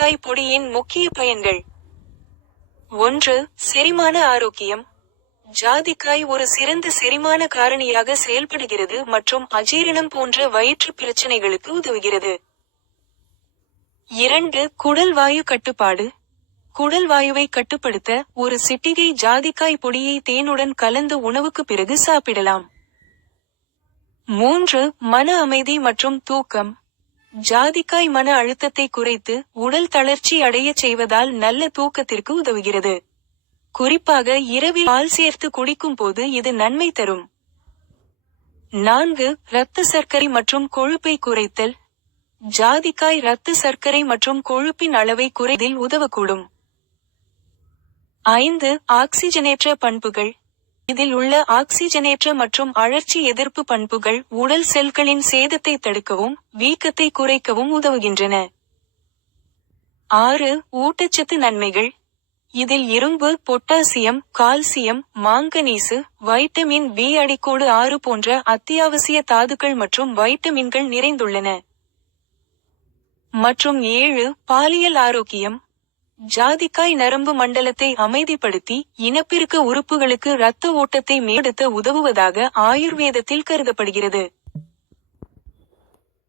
ஜாதிக்காய் பொடியின் முக்கிய பயன்கள். ஒன்று செரிமான ஆரோக்கியம். ஜாதிக்காய் ஒரு சிறந்த செரிமான காரணியாக செயல்படுகிறது மற்றும் அஜீரணம் போன்ற வயிற்று பிரச்சனைகளுக்கு உதவுகிறது. இரண்டு குடல் வாயு கட்டுப்பாடு. குடல் வாயுவை கட்டுப்படுத்த ஒரு சிட்டிகை ஜாதிக்காய் பொடியை தேனுடன் கலந்து உணவுக்கு பிறகு சாப்பிடலாம். மூன்று மன அமைதி மற்றும் தூக்கம். ஜாதிக்காய் மன அழுத்தத்தை குறைத்து உடல் தளர்ச்சி அடையச் செய்வதால் நல்ல தூக்கத்திற்கு உதவுகிறது. குறிப்பாக இரவில் பால் சேர்த்து குடிக்கும் போது இது நன்மை தரும். நான்கு இரத்த சர்க்கரை மற்றும் கொழுப்பை குறைத்தல். ஜாதிக்காய் இரத்த சர்க்கரை மற்றும் கொழுப்பின் அளவை குறைதில் உதவக்கூடும். ஐந்து ஆக்சிஜனேற்ற பண்புகள். இதில் உள்ள ஆக்சிஜனேற்ற மற்றும் அழற்சி எதிர்ப்பு பண்புகள் உடல் செல்களின் சேதத்தை தடுக்கவும் வீக்கத்தை குறைக்கவும் உதவுகின்றன. ஆறு ஊட்டச்சத்து நன்மைகள். இதில் இரும்பு potassium calcium manganese vitamin B அடிக்கோடு ஆறு போன்ற அத்தியாவசிய தாதுக்கள் மற்றும் வைட்டமின்கள் நிறைந்துள்ளன. மற்றும் ஏழு பாலியல் ஆரோக்கியம். ஜாதிக்காய் நரம்பு மண்டலத்தை அமைதிப்படுத்தி இனப்பெருக்க உறுப்புகளுக்கு இரத்த ஓட்டத்தை மேம்படுத்த உதவுவதாக ஆயுர்வேதத்தில் கருதப்படுகிறது.